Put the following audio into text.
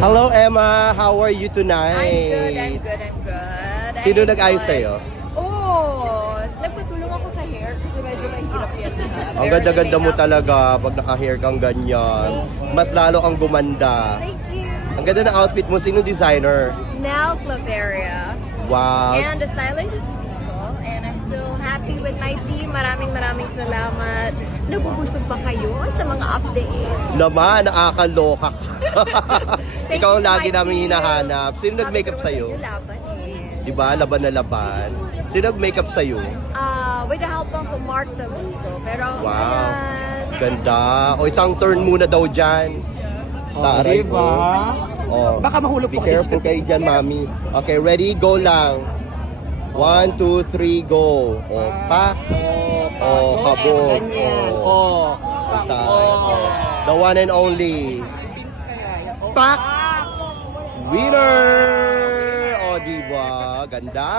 Hello, Emma. How are you tonight? I'm good. Sino nag-ayos sa'yo? Oh, nagpatulong ako sa hair kasi medyo mahirap yan. Ang ganda-ganda mo talaga pag naka-hair kang ganyan. Thank you. Mas lalo kang gumanda. Thank you. Ang ganda ng outfit mo. Sino designer? Nell Claveria. Wow. And the stylist is Vico. And I'm so happy with my team. Maraming salamat. Nabubusog ba kayo sa mga updates? Naman, nakakaloka. Thank Ikaw ang you to lagi my namin team. hinahanap. Sino Sabi nag-makeup ko naman sa'yo? Laban eh. Diba? Laban na laban. Sino nag-makeup sa'yo? With the help of Mark Tabuso. Pero, Wow. ayan. Ganda. O isang turn muna daw dyan. Taray ko. Oh. Baka mahulog Be po kayo. careful kayo dyan, mami. Okay, ready? Go lang. 1, 2, 3, go. O, pa. O, kabog. O, patay. The one and only. Pak! Winner! O, diba? Ganda!